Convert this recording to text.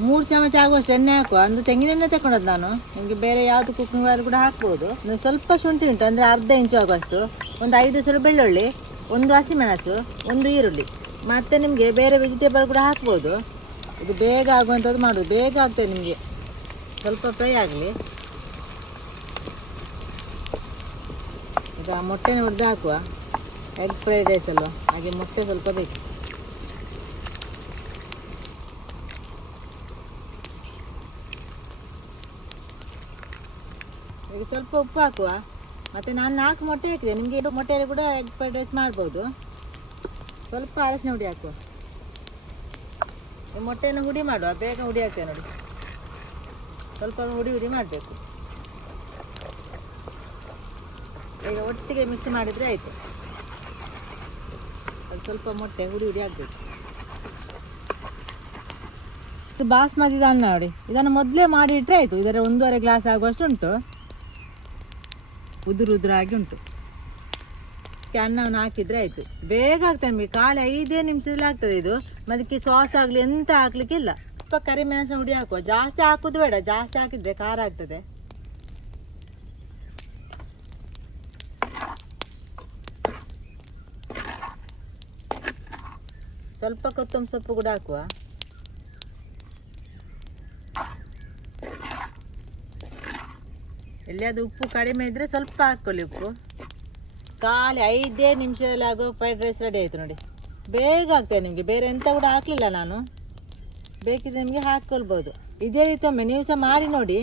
ಮೂರು ಚಮಚ ಆಗುವಷ್ಟು ಎಣ್ಣೆ ಹಾಕುವ. ಅಂದ್ರೆ ತೆಂಗಿನ ಎಣ್ಣೆ ತಗೊಂಡದ್ದು ನಾನು. ನಿಮಗೆ ಬೇರೆ ಯಾವುದು ಕುಕ್ಕಿಂಗ್ ಆಯಿಲ್ ಕೂಡ ಹಾಕ್ಬೋದು. ಸ್ವಲ್ಪ ಶುಂಠಿ ಉಂಟು. ಅಂದರೆ ಅರ್ಧ ಇಂಚು ಆಗುವಷ್ಟು. ಒಂದು ಐದು ಸಲ ಬೆಳ್ಳುಳ್ಳಿ, ಒಂದು ಹಸಿಮೆಣಸು, ಒಂದು ಈರುಳ್ಳಿ. ಮತ್ತು ನಿಮಗೆ ಬೇರೆ ವೆಜಿಟೇಬಲ್ ಕೂಡ ಹಾಕ್ಬೋದು. ಇದು ಬೇಗ ಆಗುವಂಥದ್ದು ಮಾಡೋದು ಬೇಗ ಆಗ್ತದೆ ನಿಮಗೆ. ಸ್ವಲ್ಪ ಫ್ರೈ ಆಗಲಿ. ಈಗ ಮೊಟ್ಟೆನ ಹೊಡೆದು ಹಾಕುವ. ಎಗ್ ಫ್ರೈಡ್ ರೈಸ್ ಅಲ್ವಾ? ಹಾಗೆ ಮೊಟ್ಟೆ ಸ್ವಲ್ಪ ಬೇಕು. ಈಗ ಸ್ವಲ್ಪ ಉಪ್ಪು ಹಾಕುವ. ಮತ್ತು ನಾನು ನಾಲ್ಕು ಮೊಟ್ಟೆ ಹಾಕಿದೆ. ನಿಮಗೆ ಇದು ಮೊಟ್ಟೆಯಲ್ಲಿ ಕೂಡ ಎಗ್ ಫ್ರೈಡ್ ರೈಸ್ ಮಾಡ್ಬೋದು. ಸ್ವಲ್ಪ ಅರಶಿನ ಹುಡಿ ಹಾಕುವ. ಈ ಮೊಟ್ಟೆಯನ್ನು ಹುಡಿ ಮಾಡುವ. ಬೇಗ ಹುಡಿ ಹಾಕ್ತೇವೆ ನೋಡಿ. ಸ್ವಲ್ಪ ಹುಡಿ ಹುಡಿ ಮಾಡಬೇಕು. ಈಗ ಒಟ್ಟಿಗೆ ಮಿಕ್ಸ್ ಮಾಡಿದರೆ ಆಯಿತು. ಅದು ಸ್ವಲ್ಪ ಮೊಟ್ಟೆ ಹುಡಿ ಹುಡಿ ಆಗಬೇಕು. ಇದು ಬಾಸ್ಮತಿ ದಾನ್ ನೋಡಿ. ಇದನ್ನು ಮೊದಲೇ ಮಾಡಿ ಇಟ್ಟರೆ ಆಯಿತು. ಇದರ ಒಂದೂವರೆ ಗ್ಲಾಸ್ ಆಗುವಷ್ಟು ಉಂಟು. ಉದುರು ಉದುರಾಗಿ ಉಂಟು. ಅನ್ನವನ್ನು ಹಾಕಿದರೆ ಆಯಿತು. ಬೇಗ ಆಗ್ತದೆ ನಮಗೆ. ಕಾಳು ಐದೇ ನಿಮಿಷದಲ್ಲಿ ಆಗ್ತದೆ ಇದು. ಅದಕ್ಕೆ ಸಾಸ್ ಆಗಲಿ, ಎಂತ ಹಾಕ್ಲಿಕ್ಕಿಲ್ಲ ಸ್ವಲ್ಪ ಕರಿಮೆಣಸಿನ ಹುಡಿ ಹಾಕುವ. ಜಾಸ್ತಿ ಹಾಕೋದು ಬೇಡ. ಜಾಸ್ತಿ ಹಾಕಿದರೆ ಖಾರ ಆಗ್ತದೆ. ಸ್ವಲ್ಪ ಕೊತ್ತಂಬರಿ ಸೊಪ್ಪು ಕೂಡ ಹಾಕುವ. ಎಲ್ಲಿಯಾದ್ರೂ ಉಪ್ಪು ಕಡಿಮೆ ಇದ್ದರೆ ಸ್ವಲ್ಪ ಹಾಕ್ಕೊಳ್ಳಿ ಉಪ್ಪು. ಖಾಲಿ ಐದೇ ನಿಮಿಷದಲ್ಲಿ ಆಗೋ ಫ್ರೈಡ್ ರೈಸ್ ರೆಡಿ ಆಯಿತು ನೋಡಿ. ಬೇಗ ಆಗ್ತದೆ ನಿಮಗೆ. ಬೇರೆ ಎಂತ ಕೂಡ ಹಾಕಲಿಲ್ಲ ನಾನು. ಬೇಕಿದ್ರೆ ನಿಮಗೆ ಹಾಕ್ಕೊಳ್ಬೋದು. ಇದೇ ರೀತಿ ಒಮ್ಮೆ ನೀವು ಸಹ ಮಾಡಿ ನೋಡಿ.